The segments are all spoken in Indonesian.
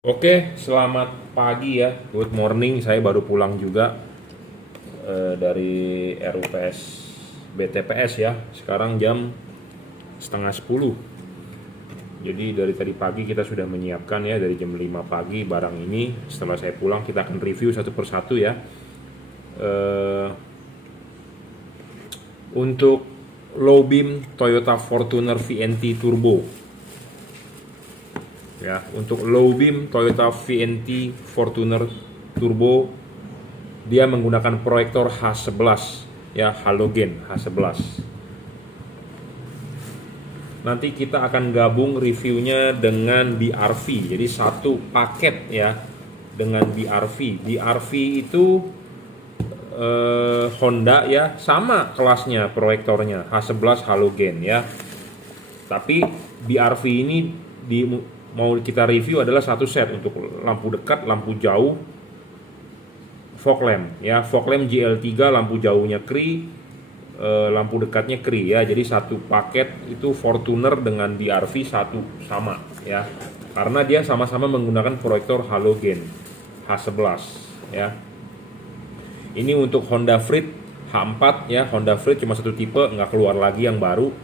Oke, selamat pagi ya. Good morning. Saya baru pulang juga dari RUPS BTPS ya. Sekarang jam setengah 10. Jadi dari tadi pagi kita sudah menyiapkan ya dari jam 5 pagi barang ini. Setelah saya pulang kita akan review satu persatu ya. Eh, untuk low beam Toyota Fortuner VNT Turbo. Ya, untuk low beam Toyota VNT Fortuner Turbo dia menggunakan proyektor H11 ya, halogen H11. Nanti kita akan gabung reviewnya dengan BRV. Jadi satu paket ya dengan BRV. BRV itu Honda ya, sama kelasnya proyektornya H11 halogen ya. Tapi BRV ini mau kita review adalah satu set untuk lampu dekat, lampu jauh, fog lamp ya, fog lamp GL3, lampu jauhnya Cree, lampu dekatnya Cree ya. Jadi satu paket itu Fortuner dengan BRV satu sama ya, karena dia sama-sama menggunakan proyektor halogen H11 ya. Ini untuk Honda Freed H4 ya, Honda Freed cuma satu tipe, nggak keluar lagi yang baru.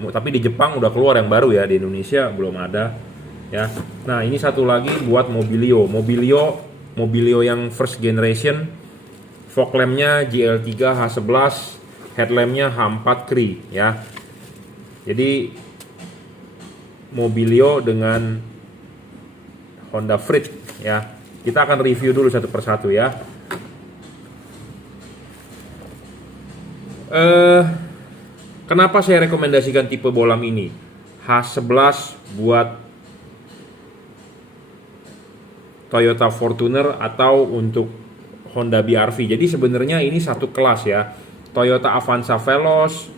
Tapi di Jepang udah keluar yang baru ya, di Indonesia belum ada ya. Nah ini satu lagi buat Mobilio yang first generation, fog lampnya GL3 H11, headlampnya H4 Cree ya. Jadi Mobilio dengan Honda Freed ya. Kita akan review dulu satu persatu ya. Kenapa saya rekomendasikan tipe bolam ini? H11 buat Toyota Fortuner atau untuk Honda BRV. Jadi sebenarnya ini satu kelas ya. Toyota Avanza Veloz,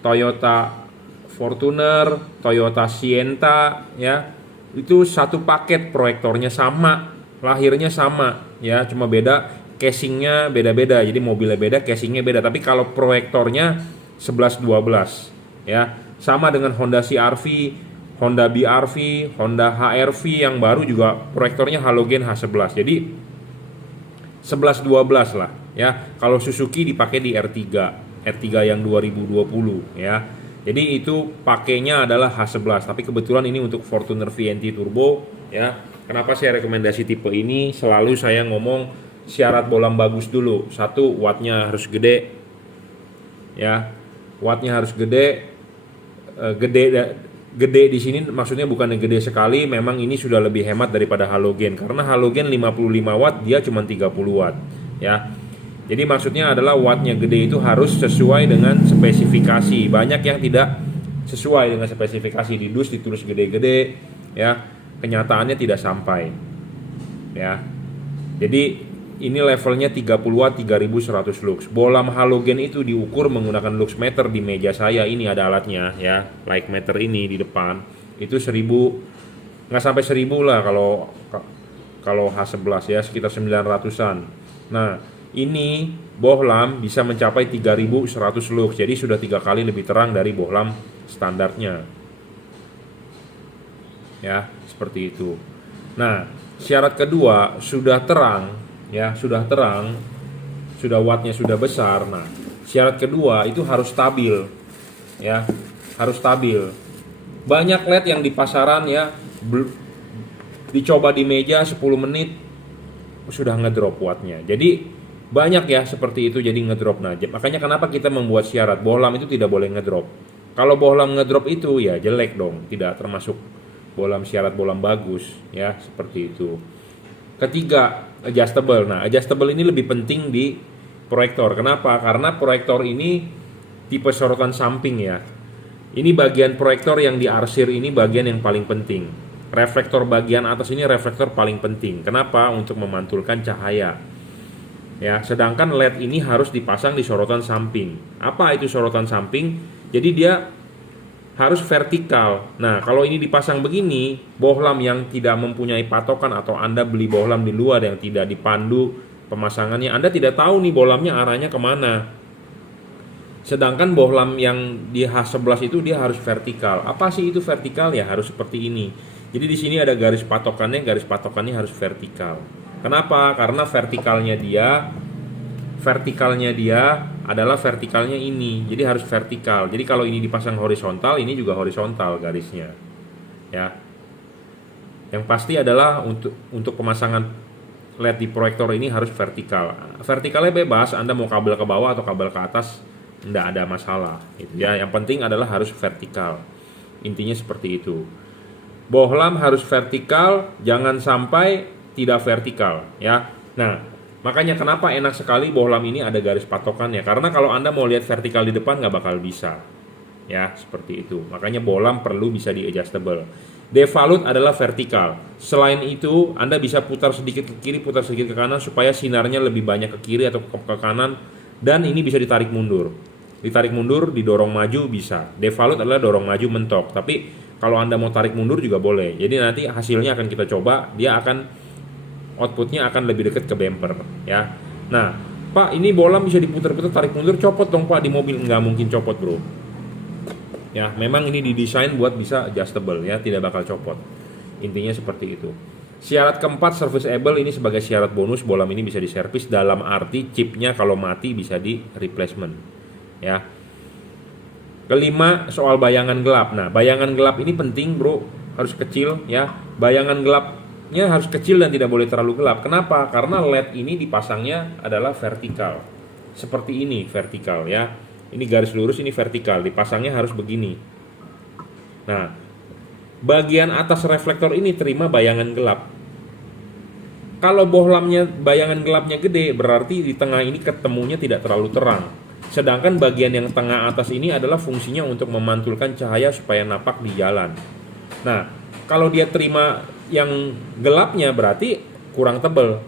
Toyota Fortuner, Toyota Sienta ya. Itu satu paket, proyektornya sama, lahirnya sama ya, cuma beda casingnya beda-beda. Jadi mobilnya beda, casingnya beda. Tapi kalau proyektornya 11-12 ya. Sama dengan Honda CR-V, Honda BR-V, Honda HR-V yang baru juga proyektornya halogen H11. Jadi 11-12 lah ya. Kalau Suzuki dipakai di R3 yang 2020 ya. Jadi itu pakainya adalah H11. Tapi kebetulan ini untuk Fortuner VNT Turbo ya. Kenapa saya rekomendasi tipe ini? Selalu saya ngomong syarat bolam bagus dulu. Satu, wattnya harus gede ya. Wattnya harus gede. Gede di sini maksudnya bukan yang gede sekali, memang ini sudah lebih hemat daripada halogen, karena halogen 55 watt, dia cuma 30 watt ya. Jadi maksudnya adalah wattnya gede itu harus sesuai dengan spesifikasi. Banyak yang tidak sesuai dengan spesifikasi, di dus ditulis gede-gede ya, kenyataannya tidak sampai ya. Jadi ini levelnya 30 watt 3100 lux. Bolam halogen itu diukur menggunakan lux meter. Di meja saya ini ada alatnya ya, light meter ini di depan. Itu 1000, nggak sampai 1000 lah kalau H11 ya, sekitar 900-an. Nah ini bohlam bisa mencapai 3100 lux. Jadi sudah 3 kali lebih terang dari bohlam standarnya ya, seperti itu. Nah syarat kedua, sudah terang ya, sudah terang, sudah wattnya sudah besar. Nah syarat kedua itu harus stabil ya, harus stabil. Banyak LED yang di pasaran ya, dicoba di meja 10 menit sudah ngedrop wattnya. Jadi banyak ya seperti itu, jadi ngedrop. Nah makanya kenapa kita membuat syarat bohlam itu tidak boleh ngedrop. Kalau bohlam ngedrop itu ya jelek dong, tidak termasuk bohlam syarat bohlam bagus ya, seperti itu. Ketiga, adjustable. Nah adjustable ini lebih penting di proyektor. Kenapa? Karena proyektor ini tipe sorotan samping ya. Ini bagian proyektor yang diarsir ini bagian yang paling penting. Reflektor bagian atas ini reflektor paling penting. Kenapa? Untuk memantulkan cahaya ya. Sedangkan LED ini harus dipasang di sorotan samping. Apa itu sorotan samping? Jadi dia harus vertikal. Nah kalau ini dipasang begini, bohlam yang tidak mempunyai patokan, atau Anda beli bohlam di luar yang tidak dipandu pemasangannya, Anda tidak tahu nih bohlamnya arahnya kemana. Sedangkan bohlam yang di H11 itu dia harus vertikal. Apa sih itu vertikal? Ya harus seperti ini. Jadi di sini ada garis patokannya harus vertikal. Kenapa? Karena vertikalnya dia adalah vertikalnya ini. Jadi harus vertikal. Jadi kalau ini dipasang horizontal, ini juga horizontal garisnya. Ya. Yang pasti adalah untuk pemasangan LED di proyektor ini harus vertikal. Vertikalnya bebas, Anda mau kabel ke bawah atau kabel ke atas, enggak ada masalah gitu ya. Yang penting adalah harus vertikal. Intinya seperti itu. Bohlam harus vertikal, jangan sampai tidak vertikal ya. Nah, makanya kenapa enak sekali bohlam ini ada garis patokannya. Karena kalau Anda mau lihat vertikal di depan nggak bakal bisa. Ya, seperti itu. Makanya bohlam perlu bisa di adjustable. Devalut adalah vertikal. Selain itu, Anda bisa putar sedikit ke kiri, putar sedikit ke kanan supaya sinarnya lebih banyak ke kiri atau ke kanan, dan ini bisa ditarik mundur. Ditarik mundur, didorong maju bisa. Devalut adalah dorong maju mentok. Tapi kalau Anda mau tarik mundur juga boleh. Jadi nanti hasilnya akan kita coba, outputnya akan lebih dekat ke bumper ya. Nah, Pak, ini bohlam bisa diputar-putar tarik mundur, copot dong Pak di mobil. Nggak mungkin copot bro. Ya, memang ini didesain buat bisa adjustable ya, tidak bakal copot. Intinya seperti itu. Syarat keempat, serviceable, ini sebagai syarat bonus, bohlam ini bisa diservis dalam arti chipnya kalau mati bisa di replacement ya. Kelima, soal bayangan gelap. Nah, bayangan gelap ini penting bro, harus kecil ya. Bayangan gelapnya harus kecil dan tidak boleh terlalu gelap. Kenapa? Karena LED ini dipasangnya adalah vertikal. Seperti ini, vertikal ya. Ini garis lurus, ini vertikal. Dipasangnya harus begini. Nah, bagian atas reflektor ini terima bayangan gelap. Kalau bohlamnya bayangan gelapnya gede, berarti di tengah ini ketemunya tidak terlalu terang. Sedangkan bagian yang tengah atas ini adalah fungsinya untuk memantulkan cahaya supaya napak di jalan. Nah, kalau dia terima yang gelapnya berarti kurang tebal.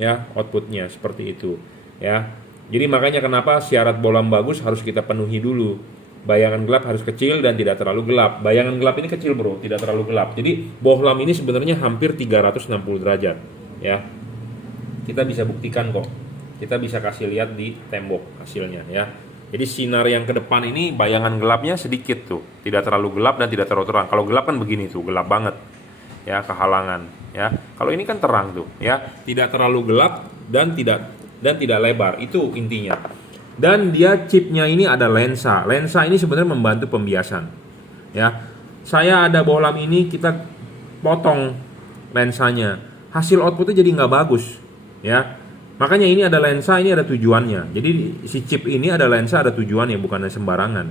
Ya, outputnya seperti itu. Ya. Jadi makanya kenapa syarat bohlam bagus harus kita penuhi dulu. Bayangan gelap harus kecil dan tidak terlalu gelap. Bayangan gelap ini kecil bro, tidak terlalu gelap. Jadi bohlam ini sebenarnya hampir 360 derajat. Ya. Kita bisa buktikan kok. Kita bisa kasih lihat di tembok hasilnya ya. Jadi sinar yang ke depan ini bayangan gelapnya sedikit tuh, tidak terlalu gelap dan tidak terlalu terang. Kalau gelap kan begini tuh, gelap banget ya, kehalangan ya. Kalau ini kan terang tuh ya, tidak terlalu gelap dan tidak lebar, itu intinya. Dan dia chipnya ini ada lensa. Lensa ini sebenarnya membantu pembiasan ya. Saya ada bohlam ini, kita potong lensanya, hasil outputnya jadi nggak bagus ya. Makanya ini ada lensa, ini ada tujuannya. Jadi si chip ini ada lensa, ada tujuannya, bukan sembarangan.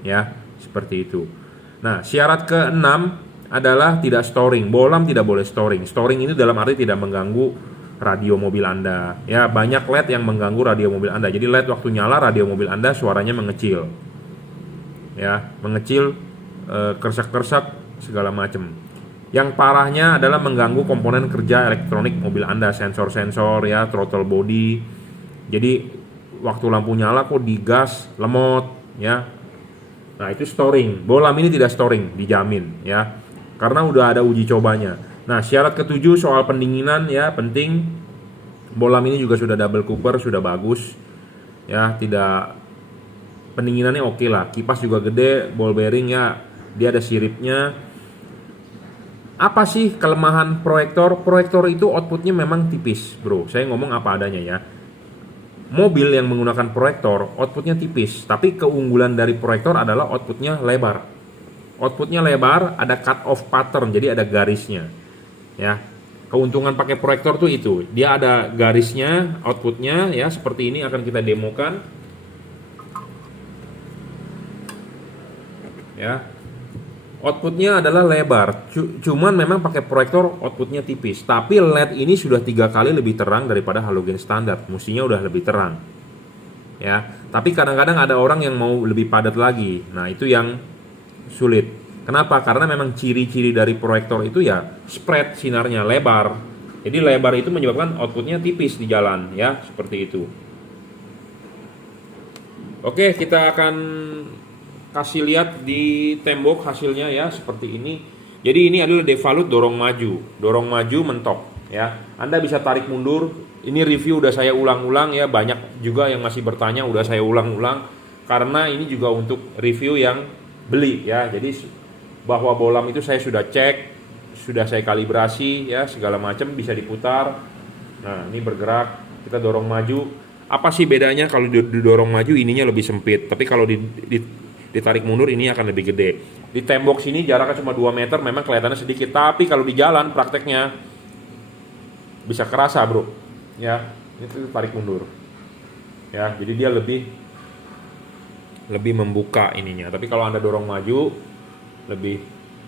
Ya, seperti itu. Nah, syarat ke-6 adalah tidak storing. Bohlam tidak boleh storing. Storing ini dalam arti tidak mengganggu radio mobil Anda. Ya, banyak LED yang mengganggu radio mobil Anda. Jadi LED waktu nyala radio mobil Anda suaranya mengecil. Ya, mengecil, kersak-kersak segala macam. Yang parahnya adalah mengganggu komponen kerja elektronik mobil Anda, sensor-sensor ya, throttle body. Jadi waktu lampu nyala kok digas, lemot ya. Nah, itu storing. Bohlam ini tidak storing, dijamin ya. Karena udah ada uji cobanya. Nah, syarat ke-7 soal pendinginan ya, penting. Bohlam ini juga sudah double cooper, sudah bagus. Ya, tidak, pendinginannya oke lah. Kipas juga gede, ball bearing ya, dia ada siripnya. Apa sih kelemahan proyektor? Proyektor itu outputnya memang tipis bro, saya ngomong apa adanya ya. Mobil yang menggunakan proyektor outputnya tipis, tapi keunggulan dari proyektor adalah outputnya lebar. Outputnya lebar, ada cut off pattern, jadi ada garisnya ya. Keuntungan pakai proyektor tuh itu, dia ada garisnya, outputnya ya, seperti ini akan kita demokan ya. Outputnya adalah lebar, cuman memang pakai proyektor outputnya tipis. Tapi LED ini sudah 3 kali lebih terang daripada halogen standar, mestinya udah lebih terang ya. Tapi kadang-kadang ada orang yang mau lebih padat lagi, nah itu yang sulit. Kenapa? Karena memang ciri-ciri dari proyektor itu ya spread sinarnya lebar. Jadi lebar itu menyebabkan outputnya tipis di jalan ya, seperti itu. Oke, kita akan kasih lihat di tembok hasilnya ya, seperti ini. Jadi ini adalah devalut dorong maju mentok ya. Anda bisa tarik mundur. Ini review udah saya ulang-ulang ya, banyak juga yang masih bertanya, udah saya ulang-ulang karena ini juga untuk review yang beli ya. Jadi bahwa bolam itu saya sudah cek, sudah saya kalibrasi ya, segala macam bisa diputar. Nah, ini bergerak, kita dorong maju. Apa sih bedanya kalau didorong maju ininya lebih sempit, tapi kalau ditarik mundur ini akan lebih gede. Di tembok sini jaraknya cuma 2 meter, memang kelihatannya sedikit, tapi kalau di jalan prakteknya bisa kerasa, bro. Ya, itu tarik mundur. Ya, jadi dia lebih membuka ininya. Tapi kalau Anda dorong maju lebih,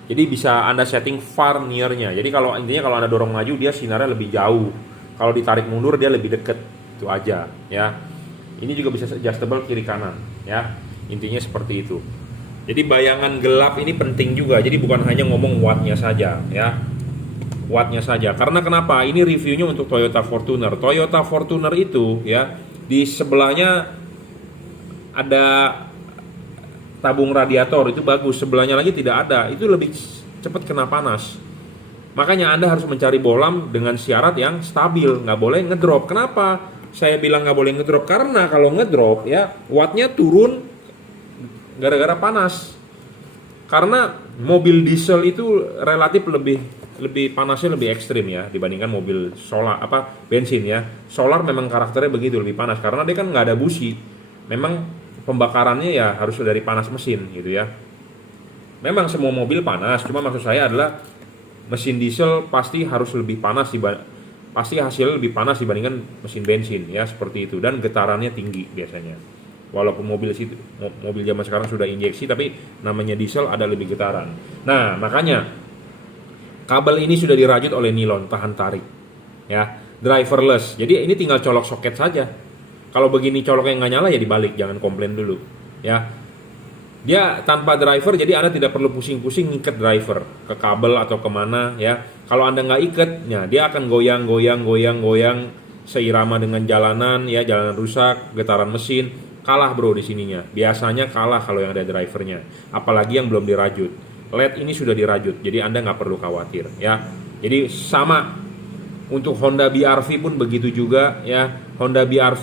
jadi bisa Anda setting far near-nya. Jadi kalau intinya kalau Anda dorong maju dia sinarnya lebih jauh. Kalau ditarik mundur dia lebih deket. Itu aja, ya. Ini juga bisa adjustable kiri kanan, ya. Intinya seperti itu. Jadi bayangan gelap ini penting juga. Jadi bukan hanya ngomong wattnya saja, ya. Wattnya saja. Karena kenapa? Ini reviewnya untuk Toyota Fortuner. Toyota Fortuner itu, ya, di sebelahnya ada tabung radiator, itu bagus. Sebelahnya lagi tidak ada, itu lebih cepat kena panas. Makanya Anda harus mencari bolam dengan syarat yang stabil, nggak boleh ngedrop. Kenapa saya bilang nggak boleh ngedrop? Karena kalau ngedrop ya wattnya turun gara-gara panas. Karena mobil diesel itu relatif lebih panasnya lebih ekstrim ya dibandingkan mobil solar bensin ya. Solar memang karakternya begitu, lebih panas karena dia kan nggak ada busi. Memang pembakarannya ya harus dari panas mesin gitu ya. Memang semua mobil panas, cuma maksud saya adalah mesin diesel pasti harus lebih panas pasti hasilnya lebih panas dibandingkan mesin bensin ya, seperti itu, dan getarannya tinggi biasanya. Walaupun mobil zaman sekarang sudah injeksi, tapi namanya diesel ada lebih getaran. Nah, makanya kabel ini sudah dirajut oleh nilon tahan tarik ya, driverless. Jadi ini tinggal colok soket saja. Kalau begini coloknya nggak nyala ya dibalik, jangan komplain dulu ya. Dia tanpa driver, jadi Anda tidak perlu pusing-pusing ngikat driver ke kabel atau kemana ya. Kalau Anda nggak ikat, ya dia akan goyang seirama dengan jalanan ya, jalanan rusak, getaran mesin. Kalah bro di sininya. Biasanya kalah kalau yang ada drivernya. Apalagi yang belum dirajut. LED ini sudah dirajut, jadi Anda nggak perlu khawatir ya. Jadi sama untuk Honda BR-V pun begitu juga ya. Honda BR-V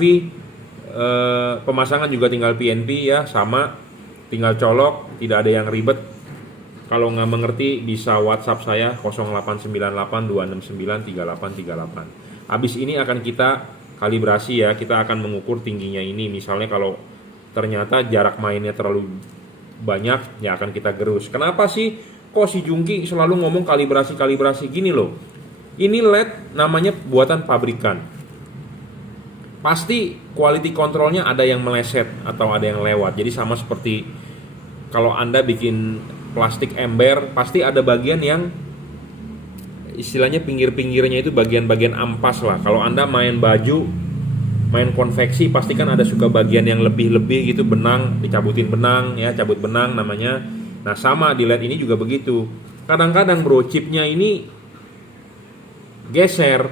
pemasangan juga tinggal PNP ya, sama. Tinggal colok, tidak ada yang ribet. Kalau nggak mengerti bisa WhatsApp saya 089826938838. Habis ini akan kita kalibrasi ya, kita akan mengukur tingginya ini. Misalnya kalau ternyata jarak mainnya terlalu banyak, ya akan kita gerus. Kenapa sih kok si Jungki selalu ngomong kalibrasi gini loh? Ini LED namanya buatan pabrikan. Pasti quality controlnya ada yang meleset atau ada yang lewat. Jadi sama seperti kalau Anda bikin plastik ember, pasti ada bagian yang istilahnya pinggir-pinggirnya itu bagian-bagian ampas lah. Kalau Anda main baju, main konveksi, pasti kan ada suka bagian yang lebih-lebih gitu, benang, dicabutin benang ya, cabut benang namanya. Nah sama di LED ini juga begitu. Kadang-kadang bro, chipnya ini geser.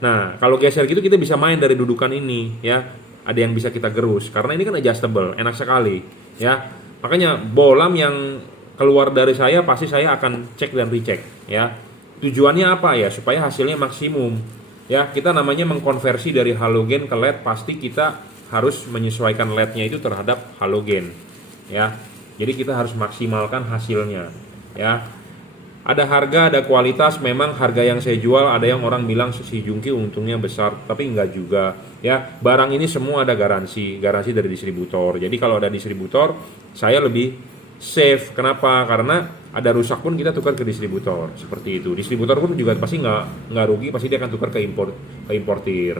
Nah, kalau geser gitu kita bisa main dari dudukan ini ya. Ada yang bisa kita gerus karena ini kan adjustable, enak sekali ya. Makanya bolam yang keluar dari saya pasti saya akan cek dan recheck ya. Tujuannya apa ya? Supaya hasilnya maksimum. Ya, kita namanya mengkonversi dari halogen ke LED, pasti kita harus menyesuaikan LED-nya itu terhadap halogen ya. Jadi kita harus maksimalkan hasilnya ya. Ada harga, ada kualitas. Memang harga yang saya jual ada yang orang bilang si Jungki untungnya besar, tapi enggak juga ya. Barang ini semua ada garansi dari distributor. Jadi kalau ada distributor saya lebih safe. Kenapa? Karena ada rusak pun kita tukar ke distributor, seperti itu. Distributor pun juga pasti nggak rugi, pasti dia akan tukar ke importir